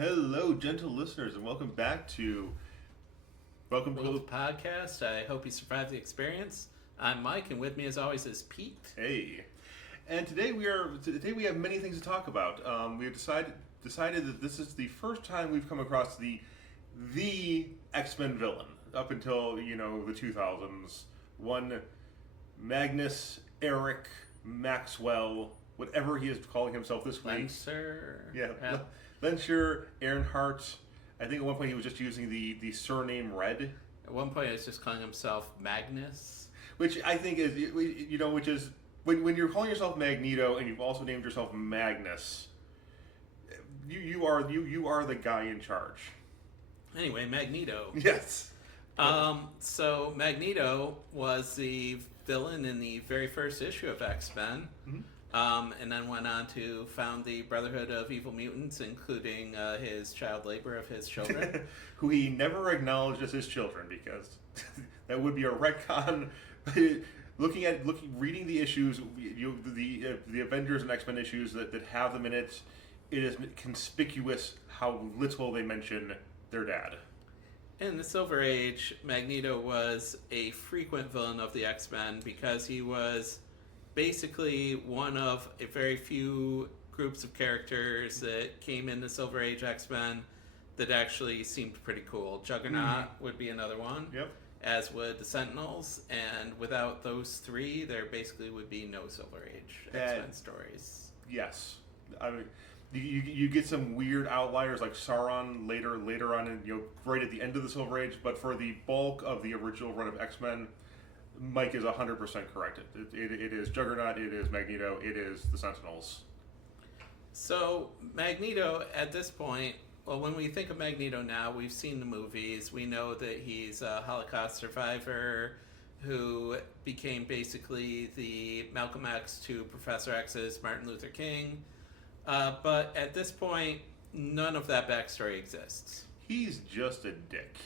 Hello, gentle listeners, and welcome to the podcast. I hope you survived the experience. I'm Mike, and with me, as always, is Pete. Hey, and today we have many things to talk about. We have decided that this is the first time we've come across the X-Men villain up until the 2000s. One Magnus Eric Maxwell, whatever he is calling himself this week. Lenser, Earnhardt. I think at one point he was just using the surname Red. At one point, he was just calling himself Magnus. Which I think is, which is, when you're calling yourself Magneto and you've also named yourself Magnus, you are the guy in charge. Anyway, Magneto. Yes. So Magneto was the villain in the very first issue of X-Men. Mm-hmm. And then went on to found the Brotherhood of Evil Mutants, including his child labor of his children. Who he never acknowledged as his children, because that would be a retcon. Reading the issues, the Avengers and X-Men issues that have them in it, it is conspicuous how little they mention their dad. In the Silver Age, Magneto was a frequent villain of the X-Men because he was basically one of a very few groups of characters that came in the Silver Age X-Men that actually seemed pretty cool. Juggernaut would be another one. Yep. As would the Sentinels, and without those three, there basically would be no Silver Age X-Men stories. Yes. I mean, you get some weird outliers like Sauron later on, and right at the end of the Silver Age, but for the bulk of the original run of X-Men, Mike is 100% correct. It is Juggernaut, it is Magneto, it is the Sentinels. So, Magneto, at this point, well, when we think of Magneto now, we've seen the movies. We know that he's a Holocaust survivor who became basically the Malcolm X to Professor X's Martin Luther King. But at this point, none of that backstory exists. He's just a dick.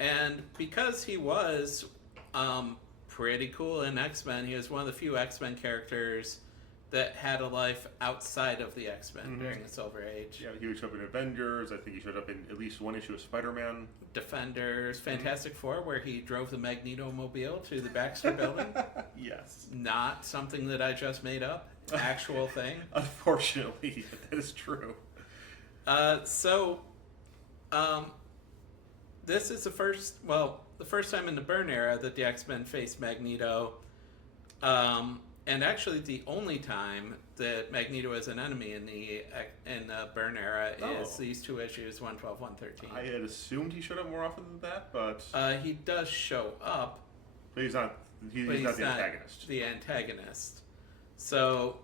And because he was pretty cool in X-Men. He was one of the few X-Men characters that had a life outside of the X-Men during the Silver Age. Yeah, he would show up in Avengers. I think he showed up in at least one issue of Spider-Man. Defenders, Fantastic Four, where he drove the Magneto Mobile to the Baxter Building. Yes. Not something that I just made up. Actual thing. Unfortunately, that is true. This is the first time in the Byrne era that the X-Men faced Magneto, and actually the only time that Magneto is an enemy in the Byrne era is these two issues, 112, 113. I had assumed he showed up more often than that, but he does show up, but he's not. He's not the antagonist. The antagonist. So,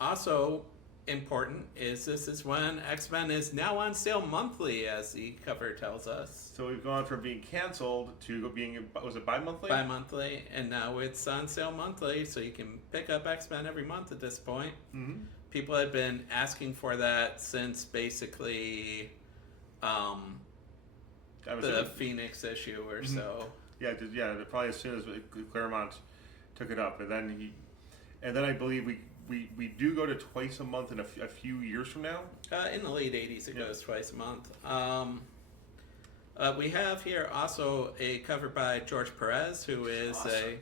also important is this is when X-Men is now on sale monthly, as the cover tells us. So we've gone from being canceled to being, was it bi-monthly? Bi-monthly, and now it's on sale monthly, so you can pick up X-Men every month at this point. Mm-hmm. People had been asking for that since basically the Phoenix issue or so. Yeah, probably as soon as Claremont took it up, and then I believe we do go to twice a month in a few years from now. In the late 80s, it goes twice a month. We have here also a cover by George Perez, who is an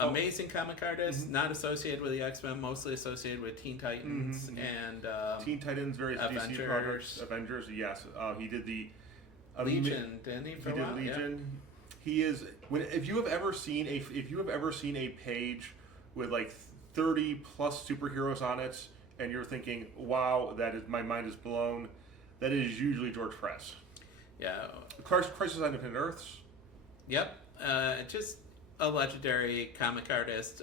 amazing comic artist, not associated with the X-Men, mostly associated with Teen Titans and Teen Titans, various Avengers. DC projects, Avengers. Yes, he did the Legion, didn't he? He did Legion. Yeah. He is. If you have ever seen a page with like 30 plus superheroes on it, and you're thinking, "Wow, my mind is blown," that is usually George Perez. Yeah. Crisis on Infinite Earths. Yep. Just a legendary comic artist.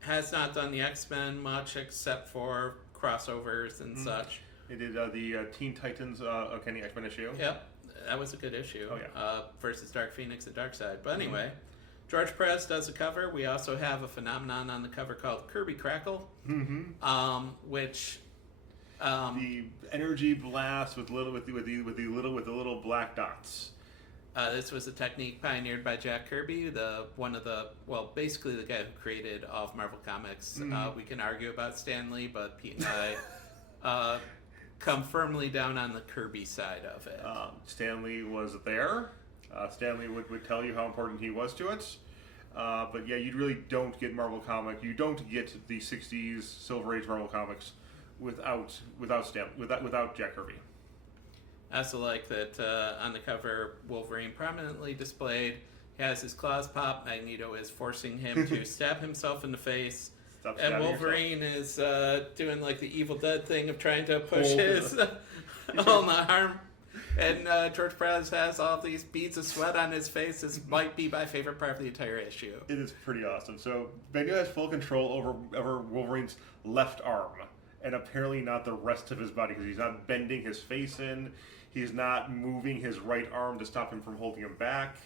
Has not done the X-Men much except for crossovers and such. He did the Teen Titans Uncanny X-Men issue. Yep. That was a good issue. Oh, yeah. Versus Dark Phoenix and Darkseid. But anyway, George Perez does a cover. We also have a phenomenon on the cover called Kirby Crackle, which the energy blast with the little black dots. This was a technique pioneered by Jack Kirby, basically the guy who created all of Marvel Comics. We can argue about Stan Lee, but Pete and I come firmly down on the Kirby side of it. Stanley was there. Stanley would tell you how important he was to it. But yeah, you really don't get Marvel comic. You don't get the '60s Silver Age Marvel comics without Jack Kirby. I also like that on the cover, Wolverine prominently displayed. He has his claws pop. Magneto is forcing him to stab himself in the face. And Wolverine is doing like the Evil Dead thing of trying to push his on the arm. And George Perez has all these beads of sweat on his face. This might be my favorite part of the entire issue. It is pretty awesome. So Magneto has full control over Wolverine's left arm, and apparently not the rest of his body, because he's not bending his face in. He's not moving his right arm to stop him from holding him back.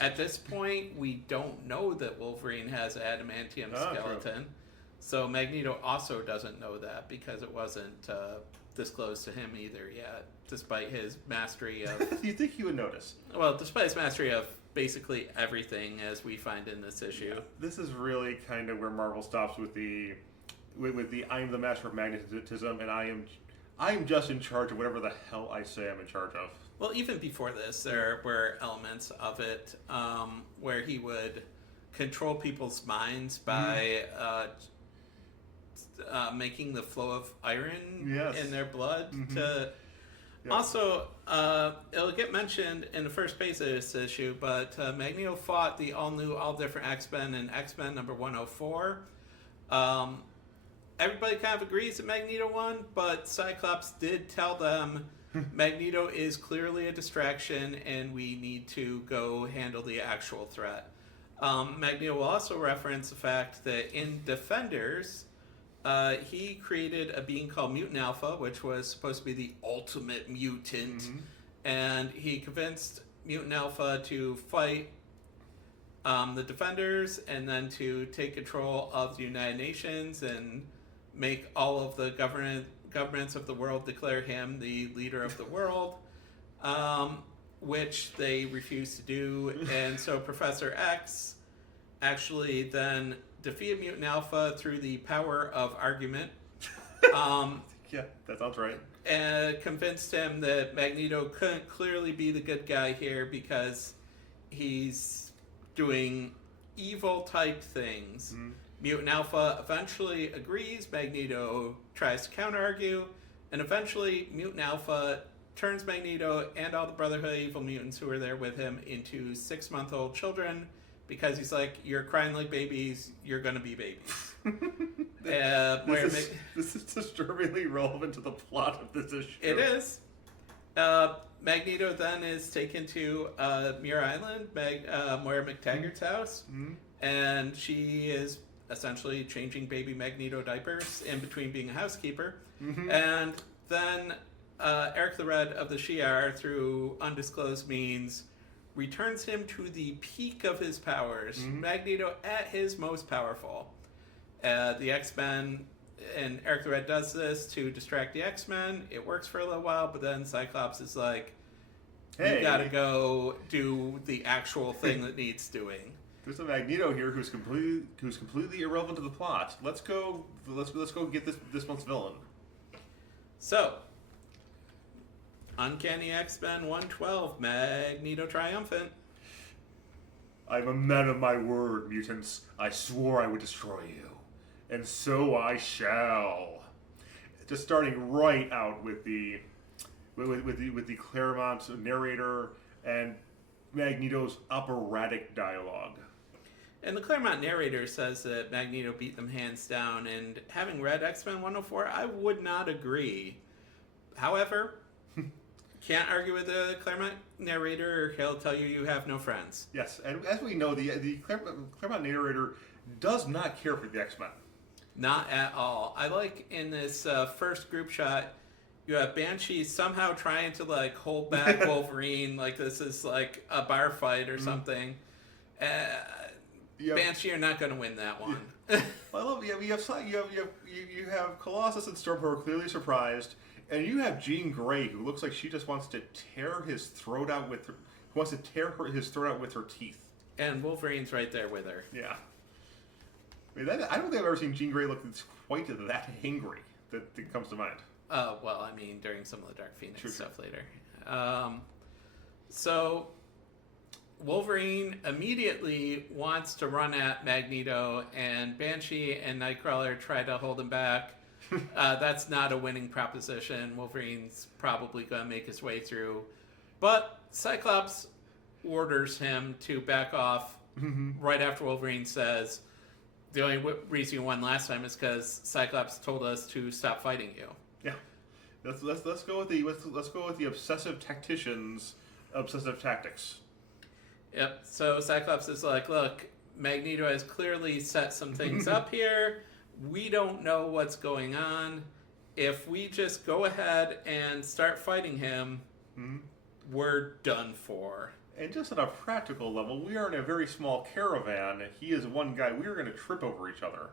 At this point, we don't know that Wolverine has an adamantium skeleton. True. So Magneto also doesn't know that because it wasn't disclosed to him either yet, despite his mastery of... You think he would notice? Well, despite his mastery of basically everything, as we find in this issue. Yeah, this is really kind of where Marvel stops with the I am the master of magnetism, and I am just in charge of whatever the hell I say I'm in charge of. Well, even before this, there were elements of it where he would control people's minds by making the flow of iron in their blood. Also, it'll get mentioned in the first page of this issue, but Magneto fought the all-new, all-different X-Men in X-Men number 104. Everybody kind of agrees that Magneto won, but Cyclops did tell them Magneto is clearly a distraction and we need to go handle the actual threat. Magneto will also reference the fact that in Defenders, he created a being called Mutant Alpha, which was supposed to be the ultimate mutant, and he convinced Mutant Alpha to fight the Defenders and then to take control of the United Nations and make all of the governments of the world declare him the leader of the world, which they refused to do. And so Professor X actually then defeated Mutant Alpha through the power of argument. Yeah, that sounds right. And convinced him that Magneto couldn't clearly be the good guy here because he's doing evil type things. Mutant Alpha eventually agrees. Magneto tries to counter-argue, and eventually Mutant Alpha turns Magneto and all the Brotherhood of Evil Mutants who are there with him into 6-month-old children because he's like, you're crying like babies, you're going to be babies. This is disturbingly relevant to the plot of this issue. It is. Magneto then is taken to Muir Island, Moira McTaggart's house, and she is essentially changing baby Magneto diapers in between being a housekeeper. And then Eric the Red of the Shi'ar, through undisclosed means, returns him to the peak of his powers. Magneto at his most powerful. The X-Men, and Eric the Red does this to distract the X-Men. It works for a little while, but then Cyclops is like, hey, you gotta go do the actual thing that needs doing. There's a Magneto here who's completely irrelevant to the plot. Let's go get this month's villain. So, Uncanny X-Men 112, Magneto Triumphant. I'm a man of my word, mutants. I swore I would destroy you, and so I shall. Just starting right out with the Claremont narrator and Magneto's operatic dialogue. And the Claremont narrator says that Magneto beat them hands down, and having read X-Men 104, I would not agree. However, can't argue with the Claremont narrator, he'll tell you you have no friends. Yes, and as we know, the Claremont narrator does not care for the X-Men. Not at all. I like in this first group shot, you have Banshee somehow trying to like hold back Wolverine, like this is like a bar fight or something. Banshee are not going to win that one. I love you have Colossus and Storm who are clearly surprised, and you have Jean Grey who looks like she just wants to tear his throat out with her teeth. And Wolverine's right there with her. Yeah. I don't think I've ever seen Jean Grey look quite that angry that comes to mind. Well, I mean, during some of the Dark Phoenix Sure. stuff later. So Wolverine immediately wants to run at Magneto, and Banshee and Nightcrawler try to hold him back. That's not a winning proposition. Wolverine's probably going to make his way through. But Cyclops orders him to back off right after Wolverine says, the only reason you won last time is because Cyclops told us to stop fighting you. Yeah. Let's go with the obsessive tacticians' obsessive tactics. Yep. So Cyclops is like, look, Magneto has clearly set some things up here. We don't know what's going on. If we just go ahead and start fighting him, we're done for. And just on a practical level, we are in a very small caravan. He is one guy. We are going to trip over each other.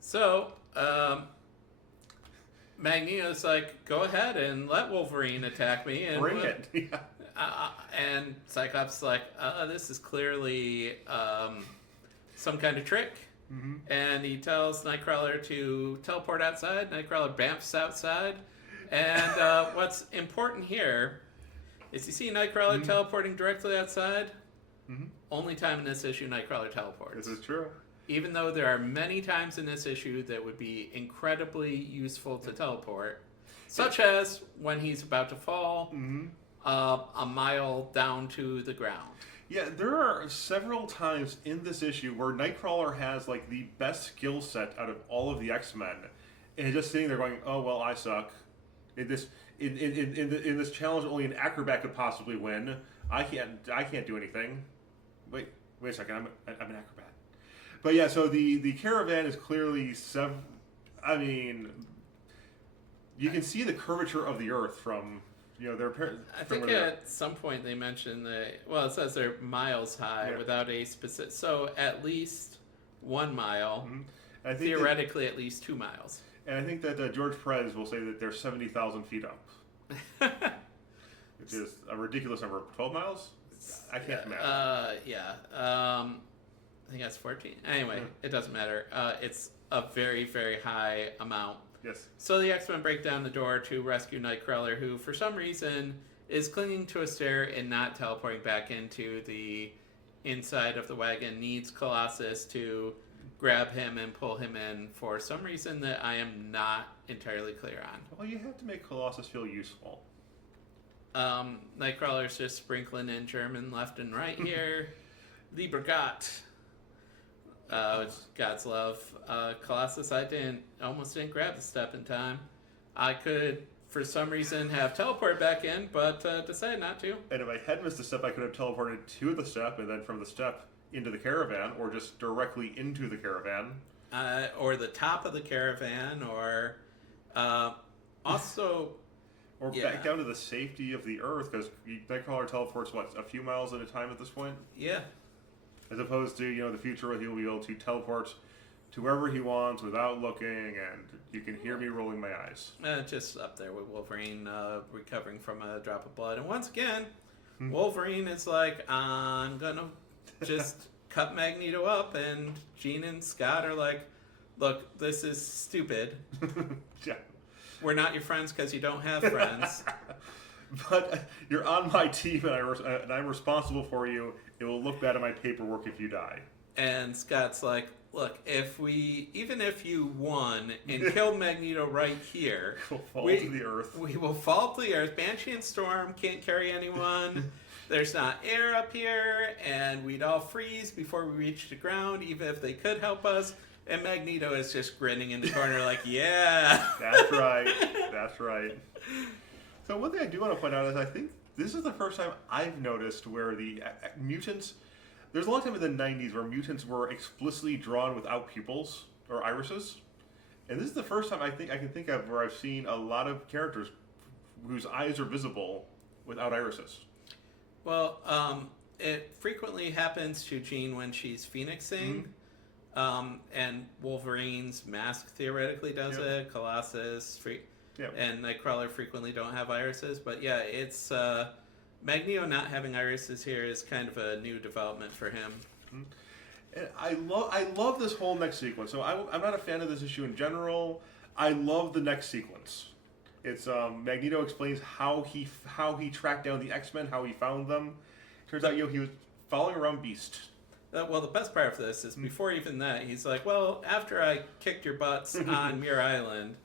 So, Magneto's like, go ahead and let Wolverine attack me. And Bring it. Yeah. And Cyclops is like, this is clearly some kind of trick. And he tells Nightcrawler to teleport outside. Nightcrawler bamfs outside. And what's important here is you see Nightcrawler teleporting directly outside. Only time in this issue Nightcrawler teleports. This is true. Even though there are many times in this issue that would be incredibly useful to teleport, such as when he's about to fall a mile down to the ground. Yeah, there are several times in this issue where Nightcrawler has like the best skill set out of all of the X-Men, and he's just sitting there going, "Oh well, I suck. In this in this challenge, only an acrobat could possibly win. I can't do anything. Wait a second, I'm an acrobat." But yeah, so the caravan is clearly I mean, you can see the curvature of the Earth from. Their parents. I think at some point they mentioned it says they're miles high without a specific. So at least 1 mile, I think theoretically at least 2 miles. And I think that George Perez will say that they're 70,000 feet up, which is a ridiculous number. 12 miles? I can't imagine. I think that's 14. Anyway, it doesn't matter. It's a very, very high amount. Yes. So the X-Men break down the door to rescue Nightcrawler, who for some reason is clinging to a stair and not teleporting back into the inside of the wagon, needs Colossus to grab him and pull him in for some reason that I am not entirely clear on. Well, you have to make Colossus feel useful. Nightcrawler's just sprinkling in German left and right here. Lieber Gott. Which God's love. Colossus, I almost didn't grab the step in time. I could, for some reason, have teleported back in, but decided not to. And if I had missed a step, I could have teleported to the step, and then from the step into the caravan, or just directly into the caravan. Or the top of the caravan, or also... Or back down to the safety of the Earth, because Nightcrawler teleports, a few miles at a time at this point? Yeah. As opposed to, the future where he'll be able to teleport to wherever he wants without looking, and you can hear me rolling my eyes. Just up there with Wolverine recovering from a drop of blood. And once again, Wolverine is like, I'm going to just cut Magneto up, and Jean and Scott are like, look, this is stupid. Yeah. We're not your friends because you don't have friends. But you're on my team, and I'm responsible for you. It will look bad in my paperwork if you die. And Scott's like, look, even if you won and killed Magneto right here, we'll fall to the earth. We will fall to the earth. Banshee and Storm can't carry anyone. There's not air up here, and we'd all freeze before we reach the ground, even if they could help us. And Magneto is just grinning in the corner like, yeah. That's right. That's right. So one thing I do want to point out is I think this is the first time I've noticed where the mutants... There's a long time in the 90s where mutants were explicitly drawn without pupils or irises. And this is the first time I can think of where I've seen a lot of characters whose eyes are visible without irises. Well, it frequently happens to Jean when she's phoenixing. And Wolverine's mask theoretically does it. Colossus and Nightcrawler frequently don't have irises. But yeah, it's Magneto not having irises here is kind of a new development for him. And I love this whole next sequence. So I'm not a fan of this issue in general. I love the next sequence. It's Magneto explains how he tracked down the X-Men, how he found them. Turns out, he was following around Beast. Well, the best part of this is before even that, he's like, well, after I kicked your butts on Muir Island,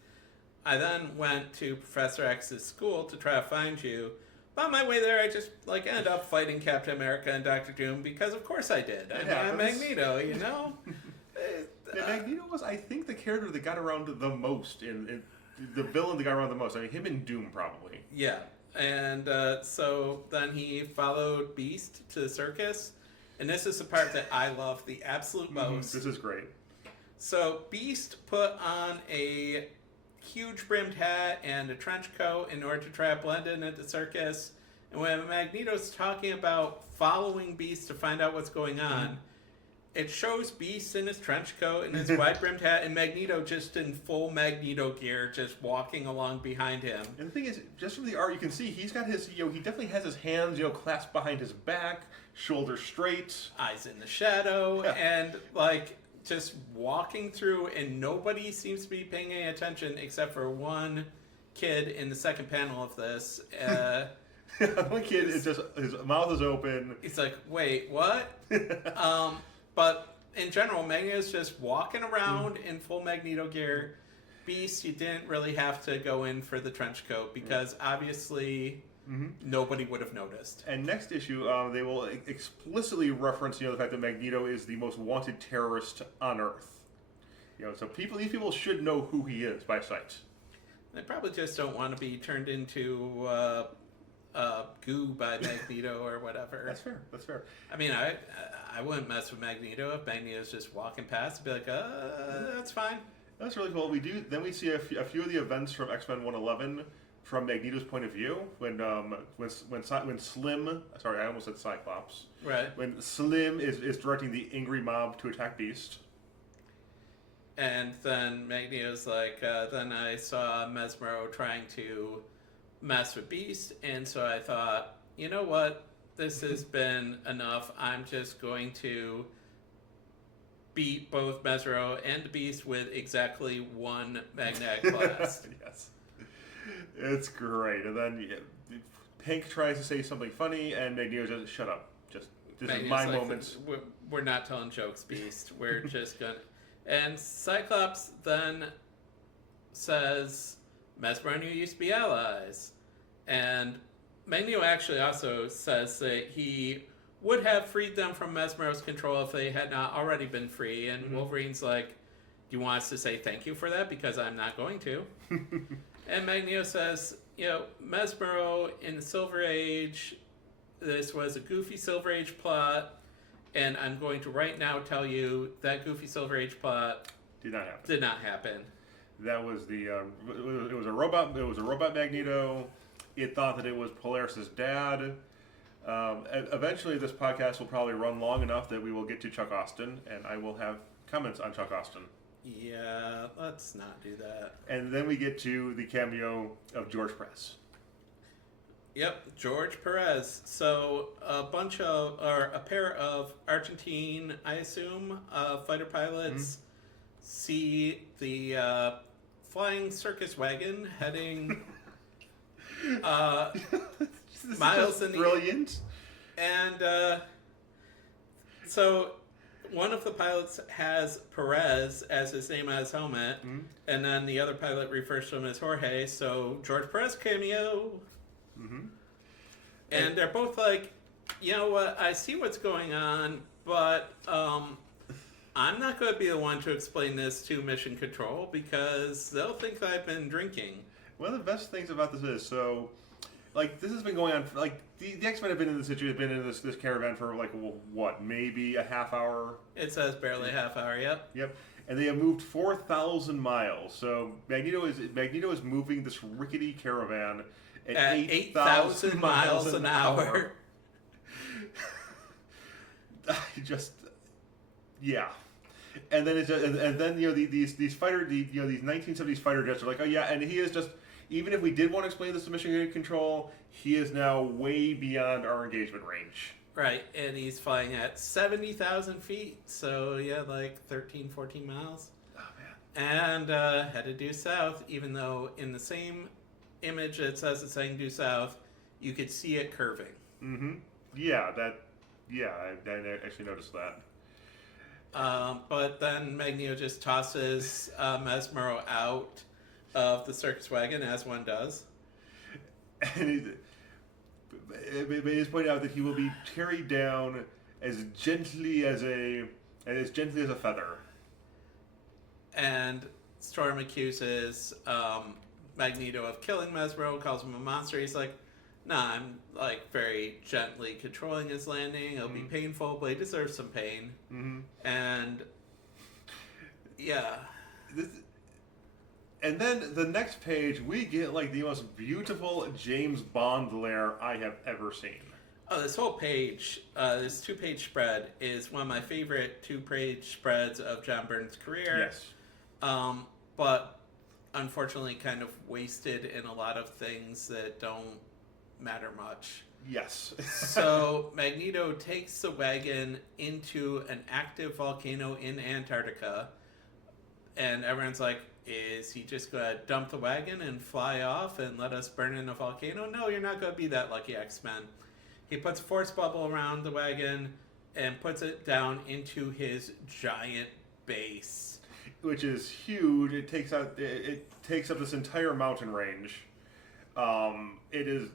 I then went to Professor X's school to try to find you. But on my way there, I just ended up fighting Captain America and Doctor Doom because, of course, I did. I'm Magneto, you know. Magneto was, I think, the character that got around the most in the villain that got around the most. I mean, him and Doom probably. Yeah, and so then he followed Beast to the circus, and this is the part that I love the absolute most. This is great. So Beast put on a huge brimmed hat and a trench coat in order to try to blend in at the circus. And when Magneto's talking about following Beast to find out what's going on, it shows Beast in his trench coat and his wide brimmed hat, and Magneto just in full Magneto gear, just walking along behind him. And the thing is, just from the art, you can see he's got his, he definitely has his hands, clasped behind his back, shoulders straight, eyes in the shadow, and just walking through, and nobody seems to be paying any attention except for one kid in the second panel of this. One kid is just, his mouth is open. He's like, wait, what? But in general, Magneto's just walking around in full Magneto gear. Beast, you didn't really have to go in for the trench coat because obviously nobody would have noticed. And next issue, they will explicitly reference, the fact that Magneto is the most wanted terrorist on Earth. So these people should know who he is by sight. They probably just don't want to be turned into goo by Magneto or whatever. That's fair. I mean, I wouldn't mess with Magneto if Magneto's just walking past and be like, that's fine. That's really cool. We see a few of the events from X-Men 111 from Magneto's point of view when Slim, sorry, I almost said Cyclops. Right. When Slim is directing the angry mob to attack Beast. And then Magneto's like, then I saw Mesmero trying to mess with Beast, and so I thought, you know what? This has been enough. I'm just going to beat both Mesmero and Beast with exactly one magnetic blast. Yes. It's great. And then Pink tries to say something funny, and Magneto just, shut up. This is my moment. We're not telling jokes, Beast. We're just going to... And Cyclops then says, Mesmero and you used to be allies. And Magneto actually also says that he would have freed them from Mesmero's control if they had not already been free. And Wolverine's like, do you want us to say thank you for that? Because I'm not going to. And Magneto says, Mesmero in the Silver Age, this was a goofy Silver Age plot. And I'm going to right now tell you that goofy Silver Age plot did not happen. That was it was a robot. It was a robot Magneto. It thought that it was Polaris' dad. Eventually, this podcast will probably run long enough that we will get to Chuck Austen, and I will have comments on Chuck Austen. Yeah, let's not do that. And then we get to the cameo of George Perez. Yep, George Perez. So a pair of Argentine, I assume, fighter pilots see the flying circus wagon heading miles in the brilliant. And so one of the pilots has Perez as his name on his helmet, and then the other pilot refers to him as Jorge. So George Perez cameo. And they're both like, you know what, I see what's going on, but I'm not going to be the one to explain this to Mission Control because they'll think that I've been drinking. One of the best things about this is, so, this has been going on, the X-Men have been in this situation, been in this caravan for, maybe a half hour? It says barely a half hour, yep. Yep. And they have moved 4,000 miles. So Magneto is moving this rickety caravan at 8,000 miles an hour. Yeah. And then these fighter these 1970s fighter jets are like, oh yeah, and he is just, even if we did want to explain this to Mission Control, he is now way beyond our engagement range. Right, and he's flying at 70,000 feet, so yeah, 13, 14 miles. Oh man. And headed due south, even though in the same image that says it's heading due south, you could see it curving. Mm-hmm. Yeah, I actually noticed that. But then Magneto just tosses Mesmero out of the circus wagon, as one does. And it is pointed out that he will be carried down as gently as a feather. And Storm accuses Magneto of killing Mesmero, calls him a monster. He's like, nah, I'm like very gently controlling his landing. It'll be painful, but he deserves some pain. Mm-hmm. And yeah. And then the next page, we get like the most beautiful James Bond lair I have ever seen. Oh, this whole page, this 2-page spread is one of my favorite 2-page spreads of John Byrne's career. Yes. But unfortunately kind of wasted in a lot of things that don't matter much. Yes. So Magneto takes the wagon into an active volcano in Antarctica, and everyone's like, is he just going to dump the wagon and fly off and let us burn in a volcano? No, you're not going to be that lucky, X-Men. He puts a force bubble around the wagon and puts it down into his giant base, which is huge. It takes up this entire mountain range. It is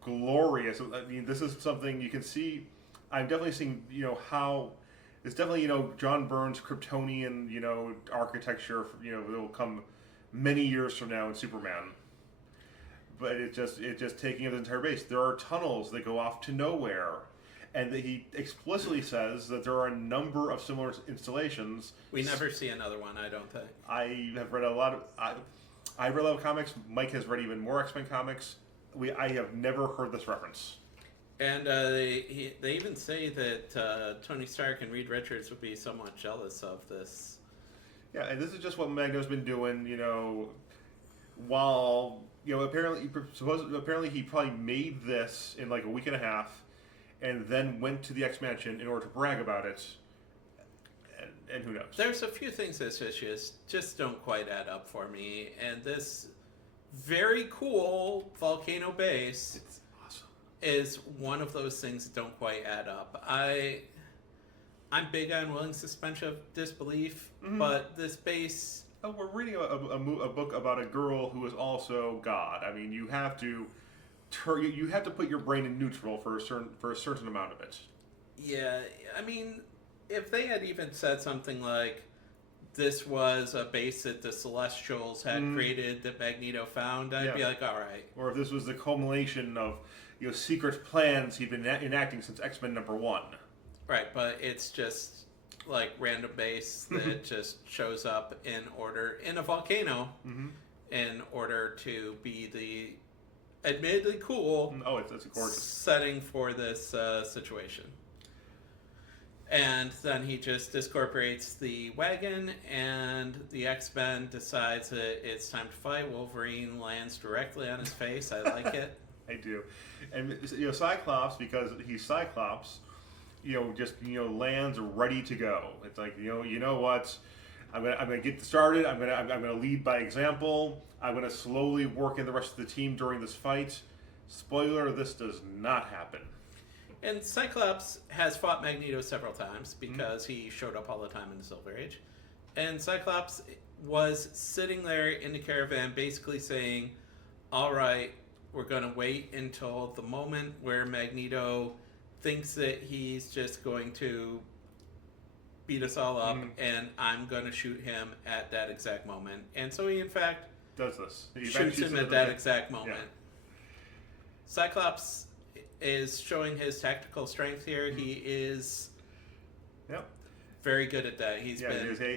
glorious. I mean, this is something you can see. I'm definitely seeing, how it's definitely, John Byrne's Kryptonian, architecture, that will come many years from now in Superman. But it's just taking up the entire base. There are tunnels that go off to nowhere. And that he explicitly says that there are a number of similar installations. We never see another one, I don't think. I have read a lot of... I read a lot of comics. Mike has read even more X-Men comics. I have never heard this reference. And they even say that Tony Stark and Reed Richards would be somewhat jealous of this. Yeah, and this is just what Magneto's been doing, while, apparently he probably made this in like a week and a half, and then went to the X-Mansion in order to brag about it. And who knows? There's a few things that just don't quite add up for me, and this very cool volcano base... It's awesome. Is one of those things that don't quite add up. I'm big on willing suspension of disbelief, but this base... Oh, we're reading a book about a girl who is also God. I mean, you have to put your brain in neutral for a certain amount of it. Yeah, I mean, if they had even said something like, this was a base that the Celestials had created that Magneto found, I'd be like, all right. Or if this was the culmination of secret plans he'd been enacting since X-Men #1. Right, but it's just like random base that just shows up in a volcano in order to be the admittedly cool it's gorgeous setting for this situation. And then he just discorporates the wagon, and the X-Men decides that it's time to fight. Wolverine lands directly on his face. I like it. I do. And Cyclops, because he's Cyclops, lands ready to go. It's like, you know what? I'm gonna get started. I'm gonna lead by example. I'm gonna slowly work in the rest of the team during this fight. Spoiler: this does not happen. And Cyclops has fought Magneto several times because he showed up all the time in the Silver Age. And Cyclops was sitting there in the caravan basically saying, all right, we're going to wait until the moment where Magneto thinks that he's just going to beat us all up, and I'm going to shoot him at that exact moment. And so he, in fact, does this. He shoots him at that exact moment. Yeah. Cyclops is showing his tactical strength here. He is very good at that.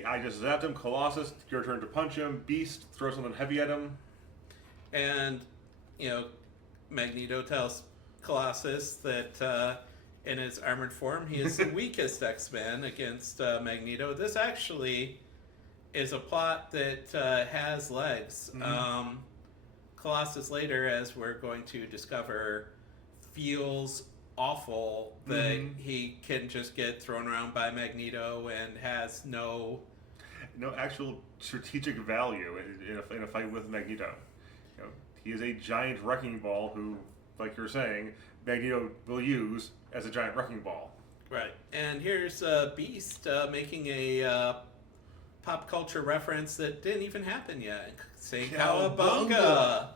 I just zapped him. Colossus, your turn to punch him. Beast, throw something heavy at him. And, Magneto tells Colossus that in his armored form, he is the weakest X-Man against Magneto. This actually is a plot that has legs. Colossus later, as we're going to discover, feels awful that he can just get thrown around by Magneto and has no actual strategic value in a fight with Magneto. He is a giant wrecking ball who, like you're saying, Magneto will use as a giant wrecking ball. Right. And here's Beast making a pop culture reference that didn't even happen yet. Saying Cowabunga!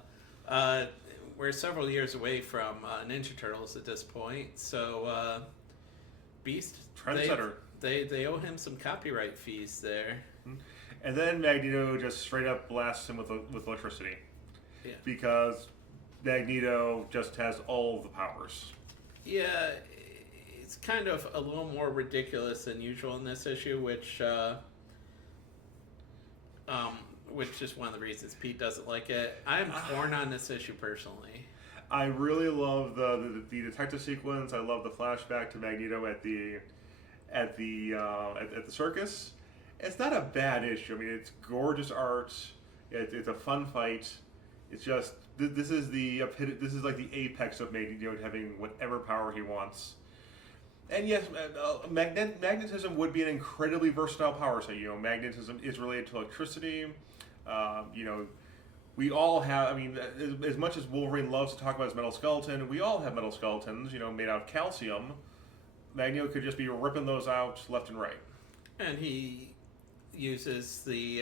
We're several years away from Ninja Turtles at this point, so Beast, Trendsetter. They owe him some copyright fees there. And then Magneto just straight up blasts him with electricity. Yeah. Because Magneto just has all of the powers. Yeah, it's kind of a little more ridiculous than usual in this issue, which is one of the reasons Pete doesn't like it. I'm torn on this issue personally. I really love the detective sequence. I love the flashback to Magneto at the circus. It's not a bad issue. I mean, it's gorgeous art. It's a fun fight. It's just this is like the apex of Magneto having whatever power he wants. And yes, magnetism would be an incredibly versatile power set. Magnetism is related to electricity. We all have. I mean, as much as Wolverine loves to talk about his metal skeleton, we all have metal skeletons. Made out of calcium. Magneto could just be ripping those out left and right. And he uses the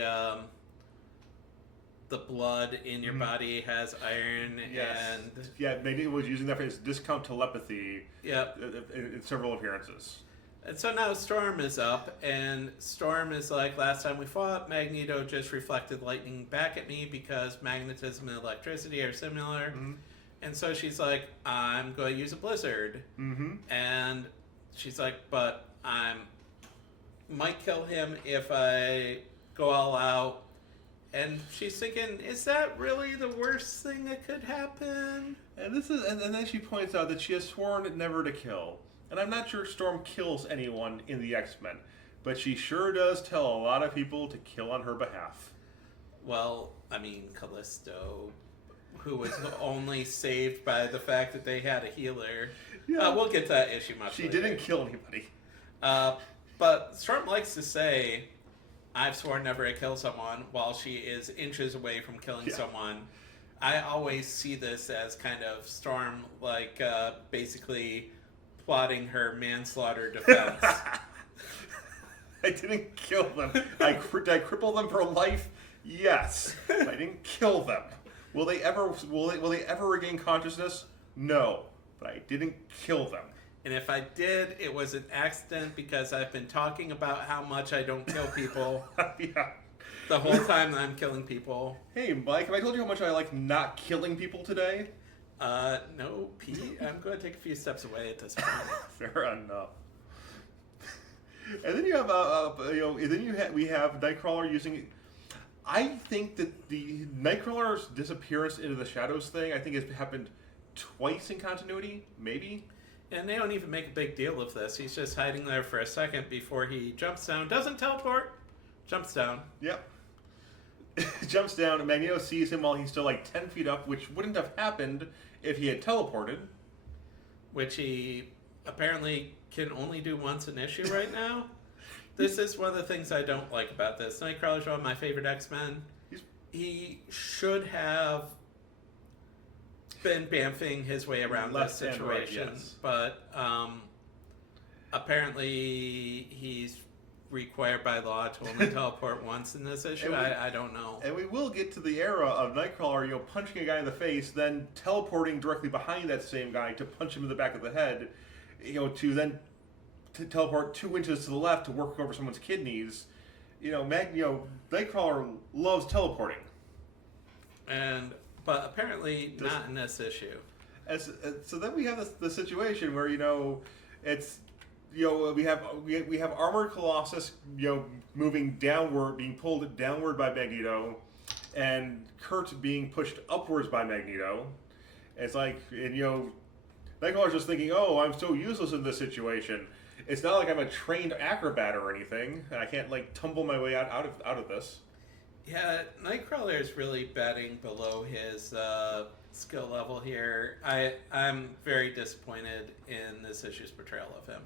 blood in your body has iron. Yes. And Magneto was using that for his discount telepathy. Yep. In several appearances. And so now Storm is up, and Storm is like, last time we fought, Magneto just reflected lightning back at me because magnetism and electricity are similar. Mm-hmm. And so she's like, I'm going to use a blizzard. Mm-hmm. And she's like, but I might kill him if I go all out. And she's thinking, is that really the worst thing that could happen? And then she points out that she has sworn never to kill. And I'm not sure Storm kills anyone in the X-Men, but she sure does tell a lot of people to kill on her behalf. Well, I mean, Callisto, who was only saved by the fact that they had a healer. Yeah. We'll get to that issue much later. She didn't kill anybody. But Storm likes to say, I've sworn never to kill someone, while she is inches away from killing someone. I always see this as kind of Storm, like, basically plotting her manslaughter defense. I didn't kill them. Did I cripple them for life? Yes. I didn't kill them. Will they ever regain consciousness? No. But I didn't kill them. And if I did, it was an accident because I've been talking about how much I don't kill people. Yeah. The whole time that I'm killing people. Hey, Mike, have I told you how much I like not killing people today? No, Pete. I'm going to take a few steps away at this point. Fair enough. And then you have, we have Nightcrawler using. I think that the Nightcrawler's disappearance into the shadows thing, I think has happened twice in continuity, maybe. And they don't even make a big deal of this. He's just hiding there for a second before he jumps down. Doesn't teleport. Jumps down. Yep. Jumps down, and Magneto sees him while he's still like 10 feet up, which wouldn't have happened if he had teleported. Which he apparently can only do once an issue right now. This is one of the things I don't like about this. Nightcrawler's one of my favorite X-Men. He should have been bamfing his way around this situation. Right, yes. But apparently he's required by law to only teleport once in this issue. I don't know. And we will get to the era of Nightcrawler, punching a guy in the face, then teleporting directly behind that same guy to punch him in the back of the head, to then teleport 2 inches to the left to work over someone's kidneys. Nightcrawler loves teleporting. But apparently not in this issue. So then we have the situation where it's. We have Armored Colossus, moving downward, being pulled downward by Magneto, and Kurt being pushed upwards by Magneto. It's like, Nightcrawler's just thinking, oh, I'm so useless in this situation. It's not like I'm a trained acrobat or anything. I can't tumble my way out of this. Yeah, Nightcrawler is really batting below his skill level here. I'm very disappointed in this issue's portrayal of him.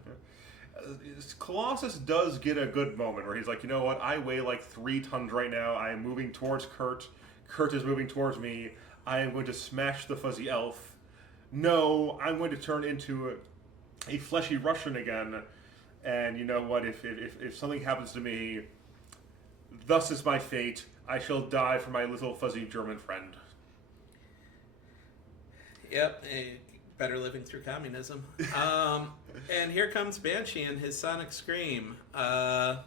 Colossus does get a good moment where he's like, you know what, I weigh 3 tons right now. I am moving towards Kurt. Kurt is moving towards me. I am going to smash the fuzzy elf. No, I'm going to turn into a fleshy Russian again. And you know what? If something happens to me, thus is my fate. I shall die for my little fuzzy German friend. Yep, better living through communism. And here comes Banshee and his sonic scream. And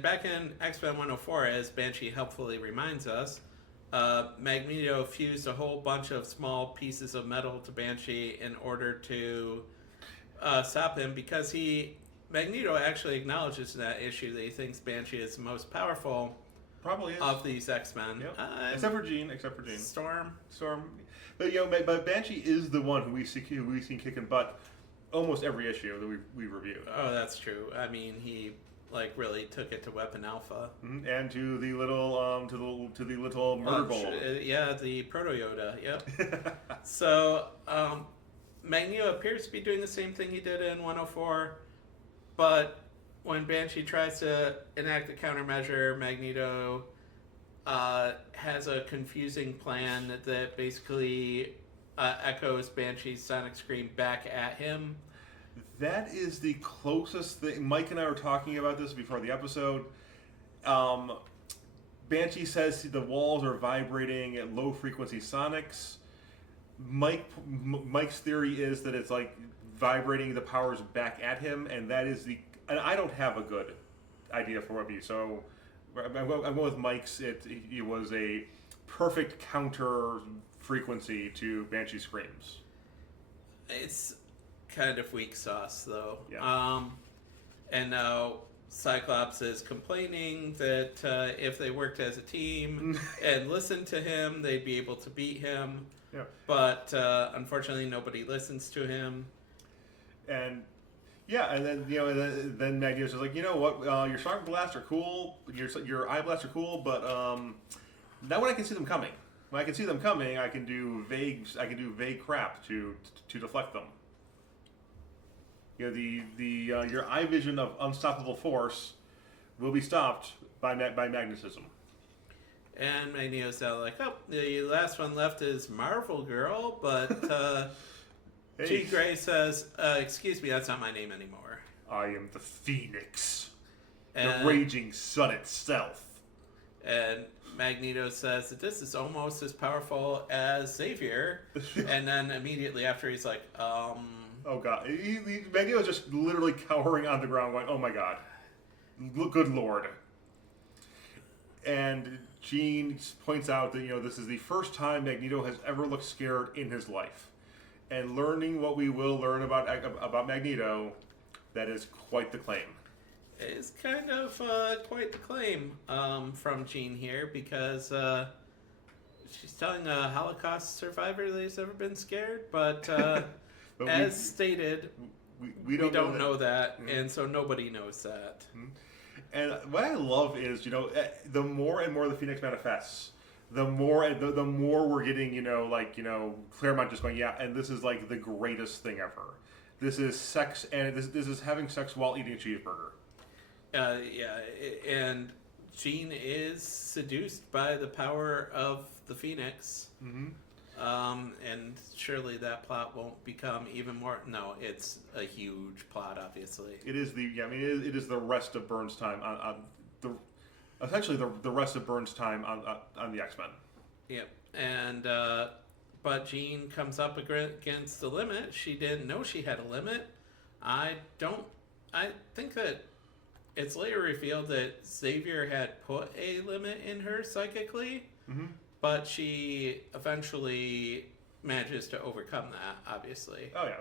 back in X-Men 104, as Banshee helpfully reminds us, Magneto fused a whole bunch of small pieces of metal to Banshee in order to stop him, because Magneto actually acknowledges in that issue that he thinks Banshee is the most powerful Probably is. of these X-Men. Yep. Except for Jean. Storm. But but Banshee is the one who we see kicking butt almost every issue that we review. Oh, that's true. I mean, he really took it to Weapon Alpha. Mm-hmm. And to the little to the little murder bowl. Yeah, the Proto Yoda. Yep. So Magneto appears to be doing the same thing he did in 104, but when Banshee tries to enact a countermeasure, Magneto has a confusing plan that basically echoes Banshee's sonic scream back at him. That is the closest thing. Mike and I were talking about this before the episode. Banshee says the walls are vibrating at low frequency sonics. Mike's theory is that it's like vibrating the powers back at him, and that is and I don't have a good idea for what it be. So I'm going with Mike's. It was a perfect counter frequency to Banshee screams. It's kind of weak sauce, though. Yeah. And now Cyclops is complaining that if they worked as a team and listened to him, they'd be able to beat him. Yeah. But unfortunately, nobody listens to him. And then then Magneto's just like, you know what, your sonic blasts are cool, your eye blasts are cool, but now when I can see them coming, I can do vague crap to deflect them. Your eye vision of unstoppable force will be stopped by magnetism. And Magneto's now like, oh, the last one left is Marvel Girl, but Hey. Jean Grey says, excuse me, that's not my name anymore. I am the Phoenix, And, the raging sun itself. And Magneto says that this is almost as powerful as Xavier. And then immediately after, he's like, Oh god, Magneto's just literally cowering on the ground, going, "Oh my god, good lord!" And Jean points out that this is the first time Magneto has ever looked scared in his life. And learning what we will learn about Magneto, that is quite the claim. It's kind of quite the claim from Jean here, because she's telling a Holocaust survivor that he's never been scared, but as stated, we don't know that, Mm-hmm. and so nobody knows that. Mm-hmm. And what I love is, the more and more the Phoenix manifests, the more we're getting, Claremont just going, yeah, and this is like the greatest thing ever. This is sex, and this is having sex while eating a cheeseburger. And Jean is seduced by the power of the Phoenix. Mm-hmm. And surely that plot won't become even more. No, it's a huge plot, obviously. It is it is the rest of Byrne's time essentially the rest of Byrne's time on the X-Men. Yep. And but Jean comes up against the limit. She didn't know she had a limit. I think that it's later revealed that Xavier had put a limit in her psychically, Mm-hmm. but she eventually manages to overcome that, obviously. Oh yeah,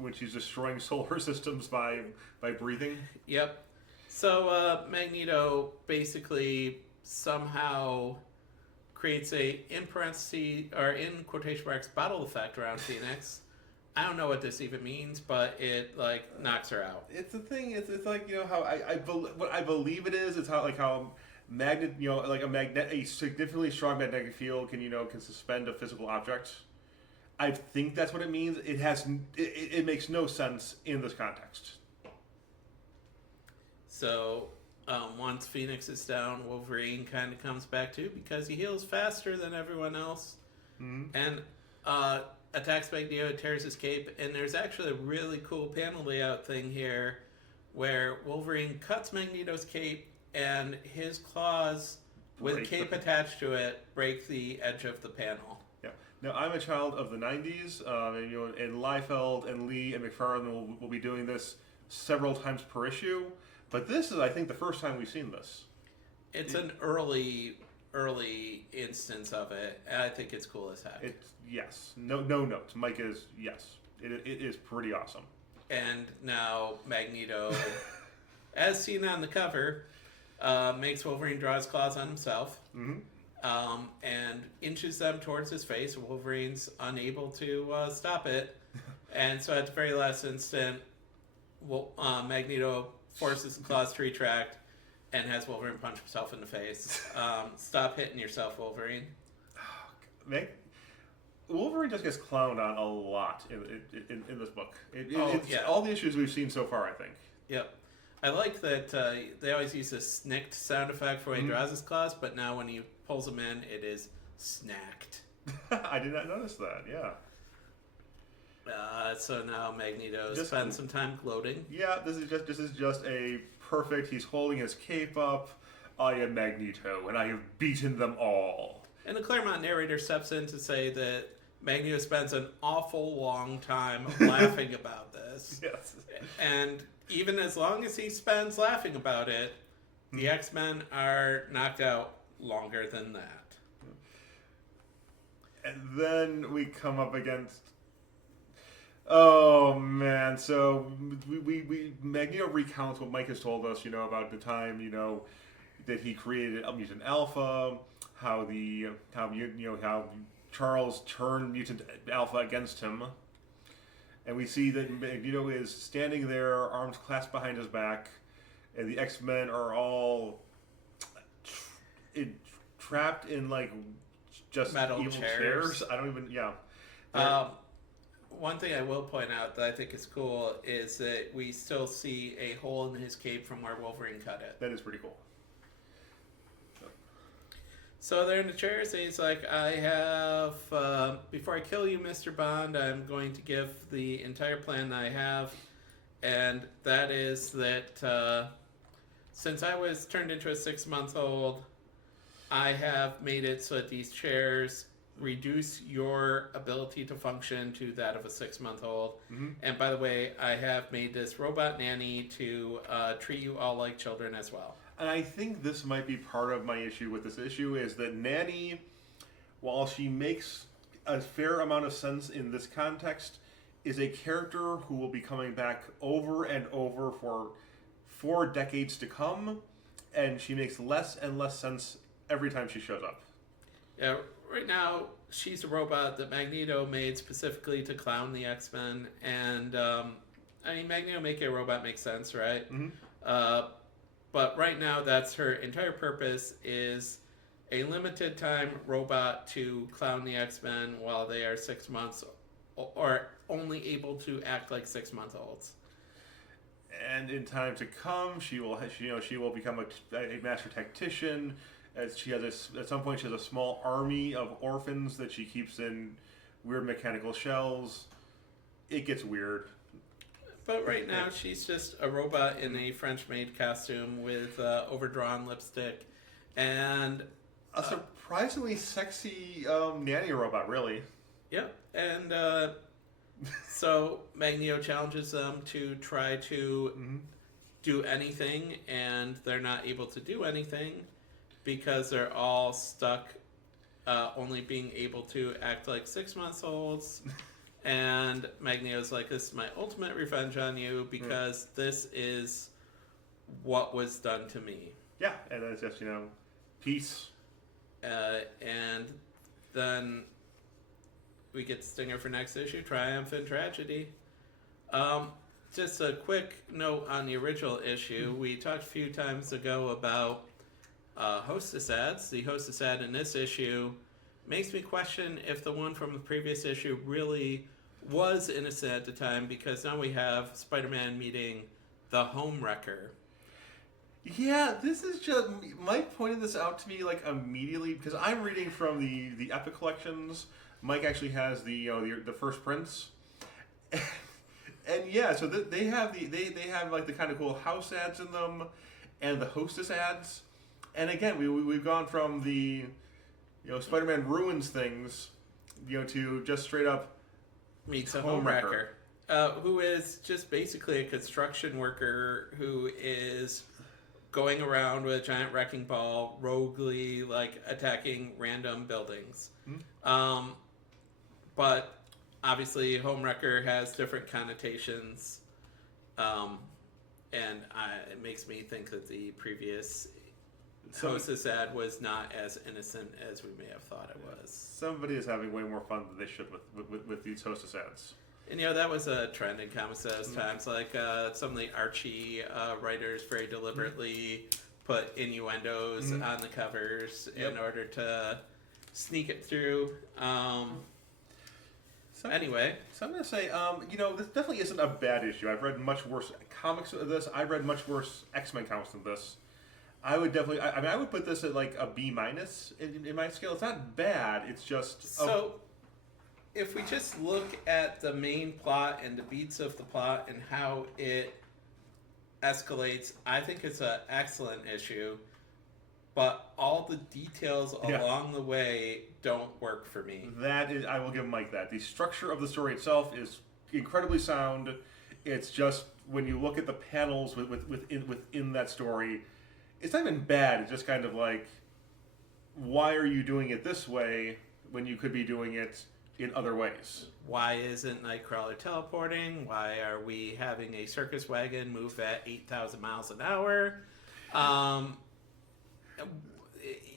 when she's destroying solar systems by breathing. Yep. So Magneto basically somehow creates in parentheses, or in quotation marks, bottle effect around Phoenix. I don't know what this even means, but it knocks her out. It's the thing. It's like how what I believe it is. It's how a significantly strong magnetic field can suspend a physical object. I think that's what it means. It makes no sense in this context. So Once Phoenix is down, Wolverine kind of comes back too because he heals faster than everyone else, and attacks Magneto, tears his cape, and there's actually a really cool panel layout thing here where Wolverine cuts Magneto's cape and his claws with cape attached to it break the edge of the panel. Yeah. Now, I'm a child of the 90s, and Liefeld and Lee and McFarlane will be doing this several times per issue, but this is, I think, the first time we've seen this. It's an early instance of it, and I think it's cool as heck. Yes. No notes. Mike is, yes. It is pretty awesome. And now Magneto, as seen on the cover, makes Wolverine draw his claws on himself, and inches them towards his face. Wolverine's unable to stop it, and so at the very last instant, Magneto forces the claws to retract and has Wolverine punch himself in the face. Stop hitting yourself, Wolverine. Wolverine just gets clowned on a lot in this book. It's all the issues we've seen so far, I think. Yep. I like that they always use a snicked sound effect for when he draws his claws, but now when he pulls them in, it is snacked. I did not notice that, yeah. So now Magneto spends some time gloating. Yeah, this is just a perfect, he's holding his cape up. I am Magneto, and I have beaten them all. And the Claremont narrator steps in to say that Magneto spends an awful long time laughing about this. Yes. And even as long as he spends laughing about it, the X-Men are knocked out longer than that. And then we come up against... Oh, man. So we Magneto recounts what Mike has told us, about the time, that he created a mutant alpha, how Charles turned mutant alpha against him. And we see that Magneto is standing there, arms clasped behind his back, and the X-Men are all trapped in, just metal evil chairs. I don't even, one thing I will point out that I think is cool is that we still see a hole in his cape from where Wolverine cut it. That is pretty cool. So they're in the chairs, and he's like, I have, before I kill you, Mr. Bond, I'm going to give the entire plan that I have, and that is that since I was turned into a 6-month-old, I have made it so that these chairs reduce your ability to function to that of a 6-month-old. And by the way, I have made this robot nanny to treat you all like children as well. And I think this might be part of my issue with this issue is that Nanny, while she makes a fair amount of sense in this context, is a character who will be coming back over and over for 4 decades to come, and she makes less and less sense every time she shows up. Yeah, right now, she's a robot that Magneto made specifically to clown the X-Men, and, Magneto making a robot makes sense, right? But right now, that's her entire purpose is a limited time robot to clown the X-Men while they are 6 months or only able to act like 6-month-olds. And in time to come, she will become a master tactician. As she has at some point, she has a small army of orphans that she keeps in weird mechanical shells. It gets weird. But right now, she's just a robot in a French-made costume with overdrawn lipstick, and a surprisingly sexy nanny robot, really. Yep, and so Magneto challenges them to try to do anything, and they're not able to do anything because they're all stuck only being able to act like 6-month-olds. And Magneto's like, this is my ultimate revenge on you because this is what was done to me. Yeah, and it's just, peace. And then we get Stinger for next issue, Triumph and Tragedy. Just a quick note on the original issue. We talked a few times ago about hostess ads. The hostess ad in this issue makes me question if the one from the previous issue really was innocent at the time, because now we have Spider-Man meeting the Home Wrecker. Yeah, this is just Mike pointed this out to me like immediately because I'm reading from the Epic collections. Mike actually has the first prints, and yeah, so they have they have like the kind of cool house ads in them, and the hostess ads, and again we've gone from the Spider-Man ruins things, to just straight up Meets a home wrecker, who is just basically a construction worker who is going around with a giant wrecking ball, roguely like attacking random buildings. But obviously, homewrecker has different connotations, and it makes me think that the previous hostess ad was not as innocent as we may have thought it was. Somebody is having way more fun than they should with these hostess ads. And that was a trend in comics at those times. Like some of the Archie writers very deliberately put innuendos on the covers in order to sneak it through. Anyway, so I'm going to say, this definitely isn't a bad issue. I've read much worse comics of this. I've read much worse X-Men comics than this. I would definitely, I would put this at like a B- in my scale. It's not bad. It's just so. If we just look at the main plot and the beats of the plot and how it escalates, I think it's an excellent issue. But all the details along the way don't work for me. That is, I will give Mike that. The structure of the story itself is incredibly sound. It's just when you look at the panels within that story, it's not even bad. It's just kind of like, why are you doing it this way when you could be doing it in other ways? Why isn't Nightcrawler teleporting? Why are we having a circus wagon move at 8,000 miles an hour?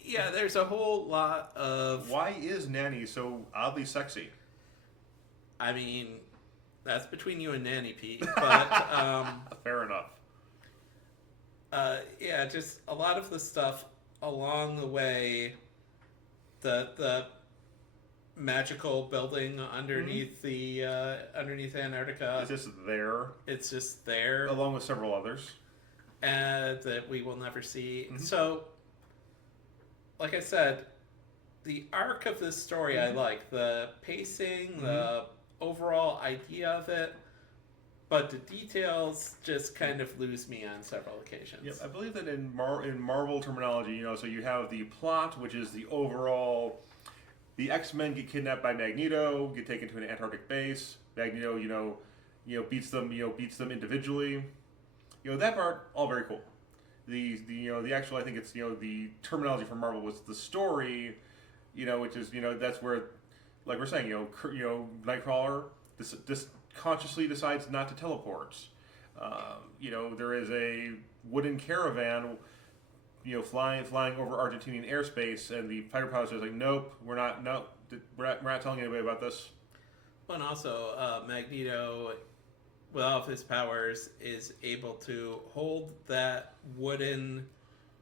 Yeah, there's a whole lot of... Why is Nanny so oddly sexy? I mean, that's between you and Nanny, Pete. But fair enough. Yeah, just a lot of the stuff along the way. The magical building underneath underneath Antarctica. It's just there. It's just there, along with several others, that we will never see. So, like I said, the arc of this story I like. The pacing, the overall idea of it, but the details just kind of lose me on several occasions. Yep, I believe that in Marvel terminology, so you have the plot, which is the overall. The X-Men get kidnapped by Magneto, get taken to an Antarctic base. Magneto, beats them individually. That part, all very cool. The actual, I think it's the terminology for Marvel was the story, which is that's where, like we're saying, Nightcrawler this consciously decides not to teleport. There is a wooden caravan. Flying over Argentinian airspace, and the fighter pilot says, like, nope, we're not telling anybody about this. Well, and also, Magneto, with all of his powers, is able to hold that wooden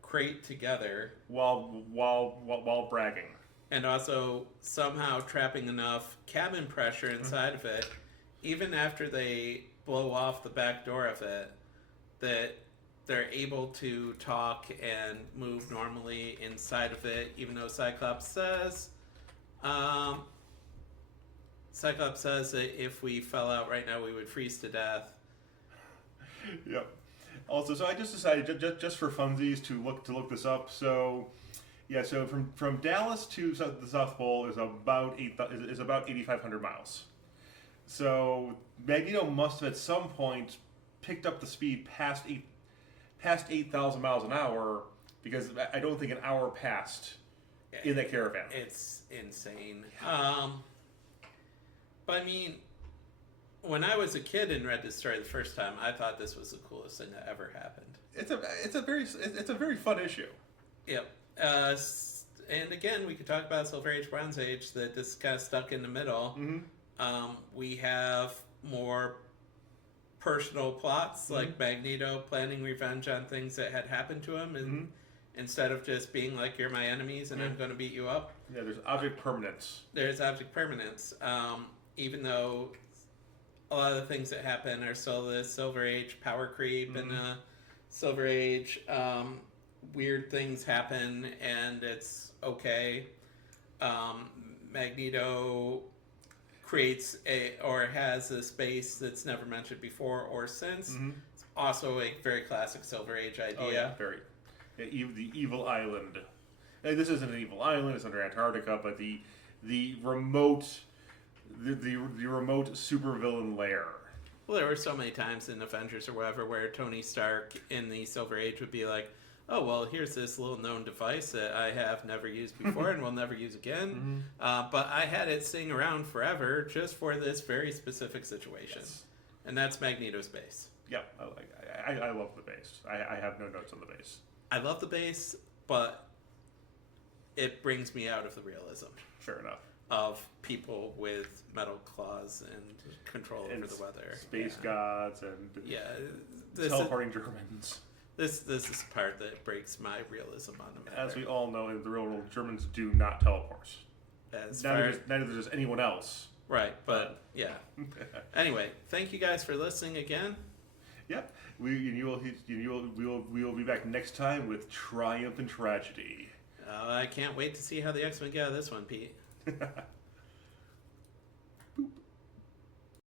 crate together while bragging, and also somehow trapping enough cabin pressure inside of it, even after they blow off the back door of it, that they're able to talk and move normally inside of it, even though Cyclops says that if we fell out right now, we would freeze to death. Yep. Also, so I just decided just for funsies to look this up. So, yeah. So from Dallas to the South Pole is about 8,500 miles. So Magneto must have at some point picked up the speed past 8,000 miles an hour, because I don't think an hour passed in that caravan. It's insane. But I mean, when I was a kid and read this story the first time, I thought this was the coolest thing that ever happened. It's a very fun issue. Yep. And again, we could talk about Silver Age, Bronze Age, that this is kind of stuck in the middle. We have more personal plots, like Magneto planning revenge on things that had happened to him, and instead of just being like, you're my enemies and I'm going to beat you up. Yeah, there's object permanence. Even though a lot of the things that happen are still the Silver Age power creep and Silver Age, weird things happen and it's okay. Magneto creates or has a space that's never mentioned before or since. Mm-hmm. It's also a very classic Silver Age idea. Oh yeah, very. The evil island. This isn't an evil island. It's under Antarctica, but the remote the remote supervillain lair. Well, there were so many times in Avengers or whatever where Tony Stark in the Silver Age would be like, oh, well, here's this little known device that I have never used before and will never use again. Mm-hmm. But I had it sitting around forever just for this very specific situation. Yes. And that's Magneto's base. Yep, I love the base. I have no notes on the base. I love the base, but it brings me out of the realism Fair enough. of people with metal claws and control over the weather. Space gods and teleporting Germans. This is the part that breaks my realism on the matter. As we all know, in the real world, Germans do not teleport. Neither does anyone else. Right, but yeah. Anyway, thank you guys for listening again. Yep. We will be back next time with Triumph and Tragedy. I can't wait to see how the X-Men get out of this one, Pete.